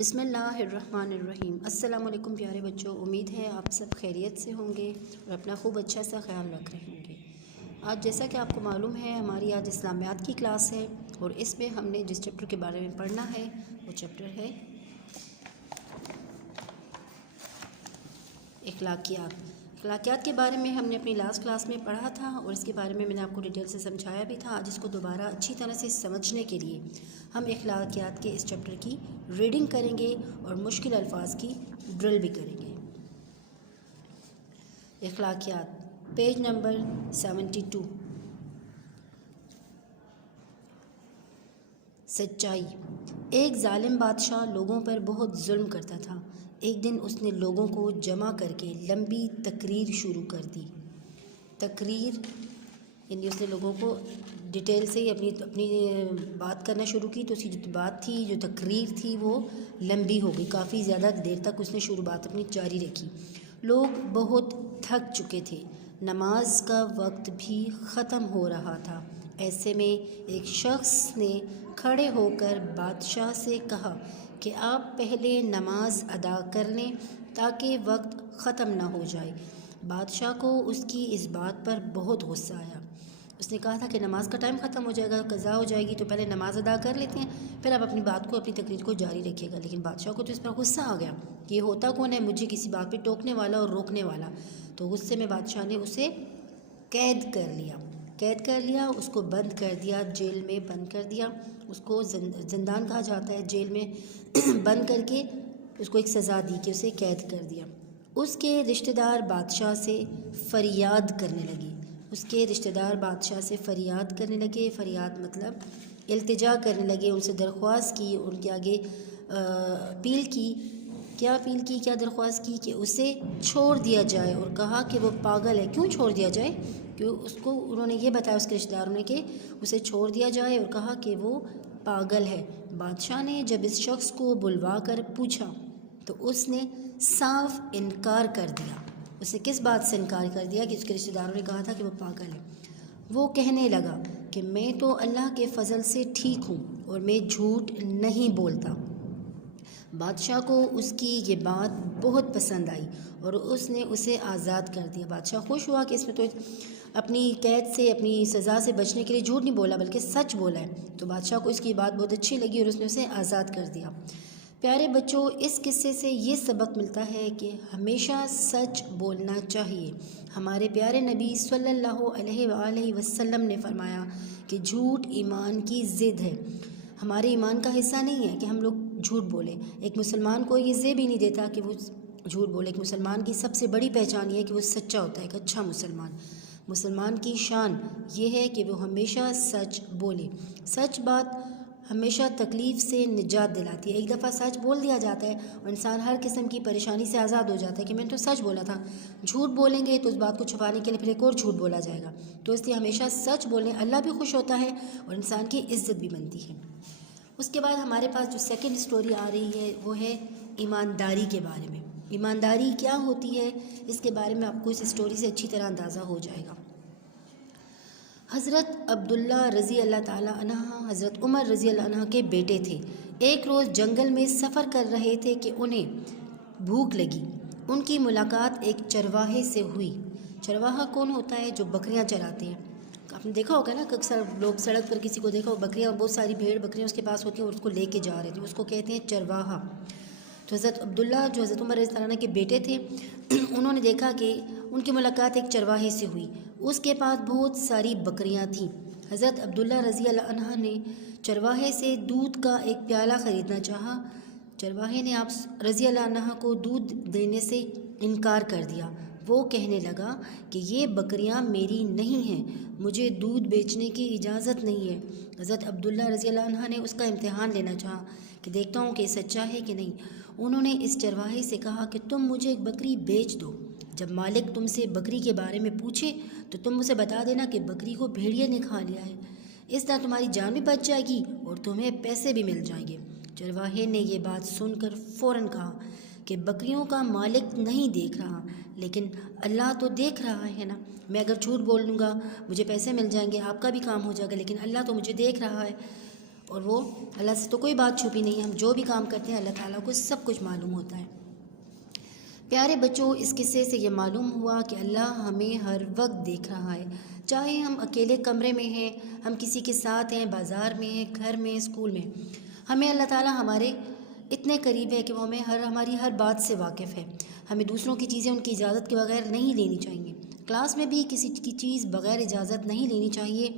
بسم اللہ الرحمن الرحیم۔ السلام علیکم پیارے بچوں، امید ہے آپ سب خیریت سے ہوں گے اور اپنا خوب اچھا سا خیال رکھ رہے ہوں گے۔ آج جیسا کہ آپ کو معلوم ہے ہماری آج اسلامیات کی کلاس ہے اور اس میں ہم نے جس چیپٹر کے بارے میں پڑھنا ہے وہ چیپٹر ہے اخلاقیات۔ اخلاقیات کے بارے میں ہم نے اپنی لاسٹ کلاس میں پڑھا تھا اور اس کے بارے میں نے آپ کو ڈیٹیل سے سمجھایا بھی تھا۔ آج اس کو دوبارہ اچھی طرح سے سمجھنے کے لیے ہم اخلاقیات کے اس چیپٹر کی ریڈنگ کریں گے اور مشکل الفاظ کی ڈرل بھی کریں گے۔ اخلاقیات پیج نمبر 72۔ سچائی۔ ایک ظالم بادشاہ لوگوں پر بہت ظلم کرتا تھا۔ ایک دن اس نے لوگوں کو جمع کر کے لمبی تقریر شروع کر دی۔ تقریر یعنی اس نے لوگوں کو ڈیٹیل سے اپنی بات کرنا شروع کی، تو اس کی جو بات تھی، جو تقریر تھی، وہ لمبی ہو گئی، کافی زیادہ دیر تک اس نے بات اپنی جاری رکھی۔ لوگ بہت تھک چکے تھے، نماز کا وقت بھی ختم ہو رہا تھا۔ ایسے میں ایک شخص نے کھڑے ہو کر بادشاہ سے کہا کہ آپ پہلے نماز ادا کر لیں تاکہ وقت ختم نہ ہو جائے۔ بادشاہ کو اس کی اس بات پر بہت غصہ آیا۔ اس نے کہا تھا کہ نماز کا ٹائم ختم ہو جائے گا، قضا ہو جائے گی، تو پہلے نماز ادا کر لیتے ہیں، پھر آپ اپنی بات کو، اپنی تقریر کو جاری رکھیے گا۔ لیکن بادشاہ کو تو اس پر غصہ آ گیا کہ یہ ہوتا کون ہے مجھے کسی بات پہ ٹوکنے والا اور روکنے والا۔ تو غصے میں بادشاہ نے اسے قید کر لیا، اس کو بند کر دیا، جیل میں بند کر دیا۔ اس کو زندان کہا جاتا ہے، جیل میں بند کر کے اس کو ایک سزا دی کہ اسے قید کر دیا۔ اس کے رشتہ دار بادشاہ سے فریاد کرنے لگے۔ فریاد مطلب التجا کرنے لگے، ان سے درخواست کی، ان کے آگے اپیل کی۔ کیا درخواست کی کہ اسے چھوڑ دیا جائے، اور کہا کہ وہ پاگل ہے۔ کیوں چھوڑ دیا جائے؟ اس کو انہوں نے یہ بتایا، اس کے رشتہ داروں نے، کہ اسے چھوڑ دیا جائے، اور کہا کہ وہ پاگل ہے۔ بادشاہ نے جب اس شخص کو بلوا کر پوچھا تو اس نے صاف انکار کر دیا۔ اسے کس بات سے انکار کر دیا؟ کہ اس کے رشتہ داروں نے کہا تھا کہ وہ پاگل ہے۔ وہ کہنے لگا کہ میں تو اللہ کے فضل سے ٹھیک ہوں اور میں جھوٹ نہیں بولتا۔ بادشاہ کو اس کی یہ بات بہت پسند آئی اور اس نے اسے آزاد کر دیا۔ بادشاہ خوش ہوا کہ اس میں تو اپنی قید سے، اپنی سزا سے بچنے کے لیے جھوٹ نہیں بولا بلکہ سچ بولا ہے۔ تو بادشاہ کو اس کی بات بہت اچھی لگی اور اس نے اسے آزاد کر دیا۔ پیارے بچوں، اس قصے سے یہ سبق ملتا ہے کہ ہمیشہ سچ بولنا چاہیے۔ ہمارے پیارے نبی صلی اللہ علیہ وآلہ وسلم نے فرمایا کہ جھوٹ ایمان کی ضد ہے، ہمارے ایمان کا حصہ نہیں ہے کہ ہم لوگ جھوٹ بولیں۔ ایک مسلمان کو یہ زیب ہی نہیں دیتا کہ وہ جھوٹ بولے۔ ایک مسلمان کی سب سے بڑی پہچان یہ ہے کہ وہ سچا ہوتا ہے، ایک اچھا مسلمان کی شان یہ ہے کہ وہ ہمیشہ سچ بولے۔ سچ بات ہمیشہ تکلیف سے نجات دلاتی ہے۔ ایک دفعہ سچ بول دیا جاتا ہے اور انسان ہر قسم کی پریشانی سے آزاد ہو جاتا ہے کہ میں نے تو سچ بولا تھا۔ جھوٹ بولیں گے تو اس بات کو چھپانے کے لیے پھر ایک اور جھوٹ بولا جائے گا، تو اس لیے ہمیشہ سچ بولیں، اللہ بھی خوش ہوتا ہے اور انسان کی عزت بھی بنتی ہے۔ اس کے بعد ہمارے پاس جو سیکنڈ سٹوری آ رہی ہے وہ ہے ایمانداری کے بارے میں۔ ایمانداری کیا ہوتی ہے اس کے بارے میں آپ کو اس سٹوری سے اچھی طرح اندازہ ہو جائے گا۔ حضرت عبداللہ رضی اللہ تعالیٰ عنہ حضرت عمر رضی اللہ عنہ کے بیٹے تھے۔ ایک روز جنگل میں سفر کر رہے تھے کہ انہیں بھوک لگی۔ ان کی ملاقات ایک چرواہے سے ہوئی۔ چرواہا کون ہوتا ہے؟ جو بکریاں چراتے ہیں۔ آپ نے دیکھا ہوگا نا کہ اکثر لوگ سڑک پر کسی کو دیکھا ہو، بکریاں، بہت ساری بھیڑ بکریاں اس کے پاس ہوتی ہیں اور اس کو لے کے جا رہے تھے، اس کو کہتے ہیں چرواہا۔ تو حضرت عبداللہ جو حضرت عمر رضی اللہ عنہ کے بیٹے تھے، انہوں نے دیکھا کہ ان کی ملاقات ایک چرواہے سے ہوئی، اس کے پاس بہت ساری بکریاں تھیں۔ حضرت عبداللہ رضی اللہ عنہ نے چرواہے سے دودھ کا ایک پیالہ خریدنا چاہا۔ چرواہے نے آپ رضی اللہ عنہ کو دودھ دینے سے انکار کر دیا۔ وہ کہنے لگا کہ یہ بکریاں میری نہیں ہیں، مجھے دودھ بیچنے کی اجازت نہیں ہے۔ حضرت عبداللہ رضی اللہ عنہ نے اس کا امتحان لینا چاہا کہ دیکھتا ہوں کہ سچا ہے کہ نہیں۔ انہوں نے اس چرواہے سے کہا کہ تم مجھے ایک بکری بیچ دو، جب مالک تم سے بکری کے بارے میں پوچھے تو تم اسے بتا دینا کہ بکری کو بھیڑیے نے کھا لیا ہے، اس طرح تمہاری جان بھی بچ جائے گی اور تمہیں پیسے بھی مل جائیں گے۔ چرواہے نے یہ بات سن کر فوراً کہا کہ بکریوں کا مالک نہیں دیکھ رہا، لیکن اللہ تو دیکھ رہا ہے نا۔ میں اگر جھوٹ بول لوں گا مجھے پیسے مل جائیں گے، آپ کا بھی کام ہو جائے گا، لیکن اللہ تو مجھے دیکھ رہا ہے۔ اور وہ اللہ سے تو کوئی بات چھپی نہیں ہے، ہم جو بھی کام کرتے ہیں اللہ تعالیٰ کو سب کچھ معلوم ہوتا ہے۔ پیارے بچوں، اس قصے سے یہ معلوم ہوا کہ اللہ ہمیں ہر وقت دیکھ رہا ہے، چاہے ہم اکیلے کمرے میں ہیں، ہم کسی کے ساتھ ہیں، بازار میں ہیں، گھر میں، اسکول میں، ہمیں اللہ تعالیٰ ہمارے اتنے قریب ہے کہ وہ ہمیں ہماری ہر بات سے واقف ہے۔ ہمیں دوسروں کی چیزیں ان کی اجازت کے بغیر نہیں لینی چاہیے، کلاس میں بھی کسی کی چیز بغیر اجازت نہیں لینی چاہیے،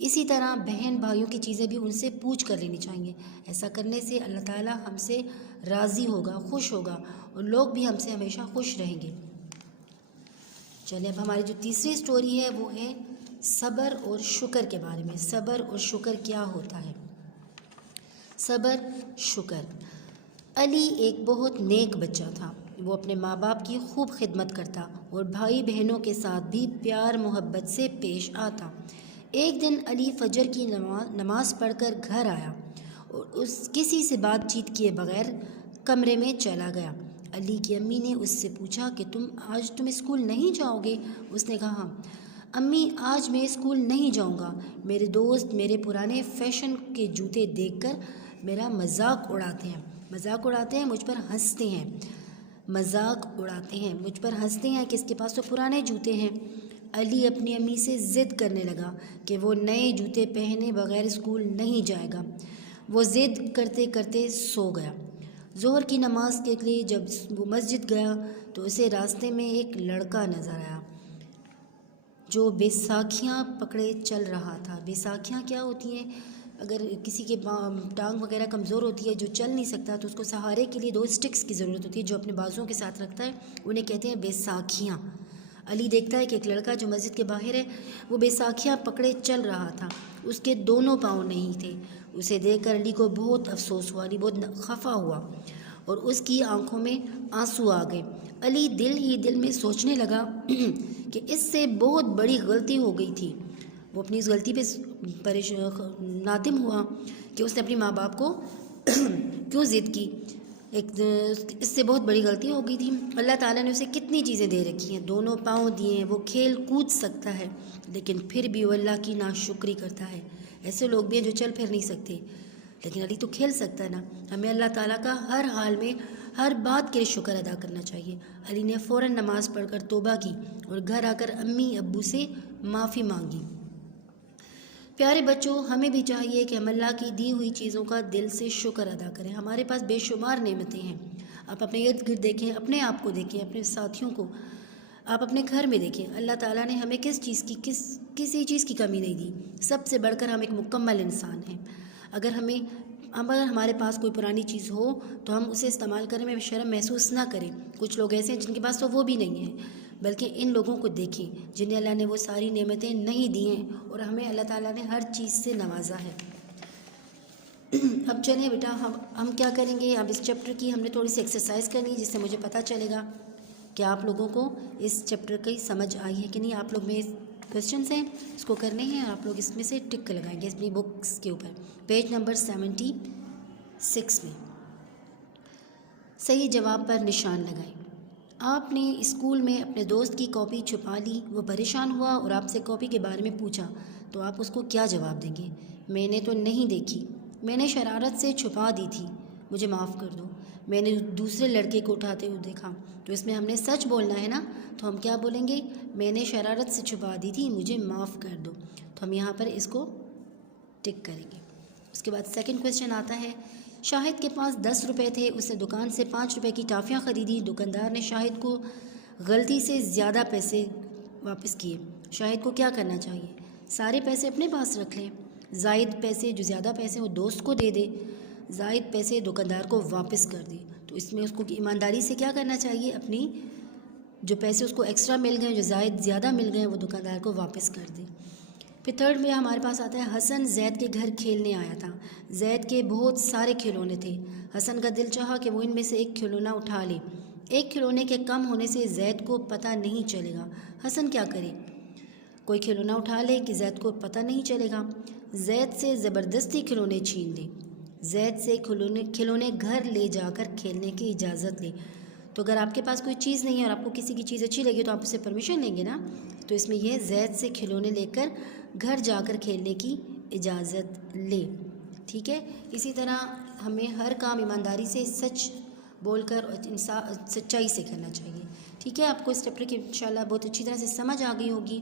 اسی طرح بہن بھائیوں کی چیزیں بھی ان سے پوچھ کر لینی چاہیے۔ ایسا کرنے سے اللہ تعالیٰ ہم سے راضی ہوگا، خوش ہوگا، اور لوگ بھی ہم سے ہمیشہ خوش رہیں گے۔ چلیں اب ہماری جو تیسری سٹوری ہے وہ ہے صبر اور شکر کے بارے میں۔ صبر اور شکر کیا ہوتا ہے؟ صبر، شکر۔ علی ایک بہت نیک بچہ تھا، وہ اپنے ماں باپ کی خوب خدمت کرتا اور بھائی بہنوں کے ساتھ بھی پیار محبت سے پیش آتا۔ ایک دن علی فجر کی نماز پڑھ کر گھر آیا اور کسی سے بات چیت کیے بغیر کمرے میں چلا گیا۔ علی کی امی نے اس سے پوچھا کہ آج تم اسکول نہیں جاؤ گے؟ اس نے کہا، امی آج میں اسکول نہیں جاؤں گا، میرے دوست میرے پرانے فیشن کے جوتے دیکھ کر میرا مذاق اڑاتے ہیں، مجھ پر ہنستے ہیں، مجھ پر ہنستے ہیں کہ اس کے پاس تو پرانے جوتے ہیں۔ علی اپنی امی سے ضد کرنے لگا کہ وہ نئے جوتے پہنے بغیر اسکول نہیں جائے گا۔ وہ ضد کرتے کرتے سو گیا۔ ظہر کی نماز کے لیے جب وہ مسجد گیا تو اسے راستے میں ایک لڑکا نظر آیا جو بیساکھیاں پکڑے چل رہا تھا۔ بیساکھیاں کیا ہوتی ہیں؟ اگر کسی کے ٹانگ وغیرہ کمزور ہوتی ہے، جو چل نہیں سکتا، تو اس کو سہارے کے لیے 2 سٹکس کی ضرورت ہوتی ہے جو اپنے بازوؤں کے ساتھ رکھتا ہے، انہیں کہتے ہیں بیساکھیاں۔ علی دیکھتا ہے کہ ایک لڑکا جو مسجد کے باہر ہے وہ بیساکھیاں پکڑے چل رہا تھا، اس کے دونوں پاؤں نہیں تھے۔ اسے دیکھ کر علی کو بہت افسوس ہوا، علی بہت خفا ہوا اور اس کی آنکھوں میں آنسو آ گئے۔ علی دل ہی دل میں سوچنے لگا کہ اس سے بہت بڑی غلطی ہو گئی تھی۔ وہ اپنی اس غلطی پہ نادم ہوا کہ اس نے اپنی ماں باپ کو کیوں ضد کی، اس سے بہت بڑی غلطی ہو گئی تھی۔ اللہ تعالیٰ نے اسے کتنی چیزیں دے رکھی ہیں، دونوں پاؤں دیے ہیں، وہ کھیل کود سکتا ہے، لیکن پھر بھی وہ اللہ کی ناشکری کرتا ہے۔ ایسے لوگ بھی ہیں جو چل پھر نہیں سکتے، لیکن علی تو کھیل سکتا ہے نا۔ ہمیں اللہ تعالیٰ کا ہر حال میں ہر بات کے لیے شکر ادا کرنا چاہیے۔ علی نے فوراً نماز پڑھ کر توبہ کی اور گھر آ کر امی ابو سے معافی مانگی۔ پیارے بچوں، ہمیں بھی چاہیے کہ ہم اللہ کی دی ہوئی چیزوں کا دل سے شکر ادا کریں۔ ہمارے پاس بے شمار نعمتیں ہیں۔ آپ اپنے ارد گرد دیکھیں، اپنے آپ کو دیکھیں، اپنے ساتھیوں کو، آپ اپنے گھر میں دیکھیں، اللہ تعالیٰ نے ہمیں کسی چیز کی کمی نہیں دی۔ سب سے بڑھ کر ہم ایک مکمل انسان ہیں۔ اگر ہمارے پاس کوئی پرانی چیز ہو تو ہم اسے استعمال کرنے میں شرم محسوس نہ کریں۔ کچھ لوگ ایسے ہیں جن کے پاس تو وہ بھی نہیں ہے، بلکہ ان لوگوں کو دیکھیں جنہیں اللہ نے وہ ساری نعمتیں نہیں دی ہیں اور ہمیں اللہ تعالیٰ نے ہر چیز سے نوازا ہے۔ اب چلیں بیٹا، ہم کیا کریں گے؟ اب اس چیپٹر کی ہم نے تھوڑی سی ایکسرسائز کرنی ہے، جس سے مجھے پتہ چلے گا کہ آپ لوگوں کو اس چیپٹر کی سمجھ آئی ہے کہ نہیں۔ آپ لوگ میں کویسچنس ہیں، اس کو کرنے ہیں، آپ لوگ اس میں سے ٹک لگائیں گے اپنی بکس کے اوپر، پیج نمبر 76 میں صحیح جواب پر نشان لگائیں۔ آپ نے اسکول میں اپنے دوست کی کاپی چھپا لی، وہ پریشان ہوا اور آپ سے کاپی کے بارے میں پوچھا، تو آپ اس کو کیا جواب دیں گے؟ میں نے تو نہیں دیکھی، میں نے شرارت سے چھپا دی تھی، مجھے معاف کر دو۔ میں نے دوسرے لڑکے کو اٹھاتے ہوئے دیکھا، تو اس میں ہم نے سچ بولنا ہے نا، تو ہم کیا بولیں گے؟ میں نے شرارت سے چھپا دی تھی، مجھے معاف کر دو۔ تو ہم یہاں پر اس کو ٹک کریں گے۔ اس کے بعد سیکنڈ کویسچن آتا ہے، شاہد کے پاس 10 روپے تھے، اس نے دکان سے 5 روپے کی ٹافیاں خریدی، دکاندار نے شاہد کو غلطی سے زیادہ پیسے واپس کیے، شاہد کو کیا کرنا چاہیے؟ سارے پیسے اپنے پاس رکھ لیں، زائد پیسے، جو زیادہ پیسے وہ دوست کو دے دے، زائد پیسے دکاندار کو واپس کر دے۔ تو اس میں اس کو ایمانداری سے کیا کرنا چاہیے؟ اپنی جو پیسے اس کو ایکسٹرا مل گئے، جو زیادہ مل گئے، وہ دکاندار کو واپس کر دے۔ پھر تھرڈ میں ہمارے پاس آتا ہے، حسن زید کے گھر کھیلنے آیا تھا، زید کے بہت سارے کھلونے تھے، حسن کا دل چاہا کہ وہ ان میں سے ایک کھلونا اٹھا لے، ایک کھلونے کے کم ہونے سے زید کو پتہ نہیں چلے گا، حسن کیا کرے؟ کوئی کھلونا اٹھا لے کہ زید کو پتہ نہیں چلے گا، زید سے زبردستی کھلونے چھین لے، زید سے کھلونے گھر لے جا کر کھیلنے کی اجازت لے۔ تو اگر آپ کے پاس کوئی چیز نہیں ہے اور آپ کو کسی کی چیز اچھی لگی تو آپ اسے پرمیشن لیں گے نا، تو اس میں یہ زید سے کھلونے لے کر گھر جا کر کھیلنے کی اجازت لے۔ ٹھیک ہے. اسی طرح ہمیں ہر کام ایمانداری سے سچ بول کر اور سچائی سے کرنا چاہیے. ٹھیک ہے. آپ کو اس چیپٹر کی انشاءاللہ بہت اچھی طرح سے سمجھ آ گئی ہوگی.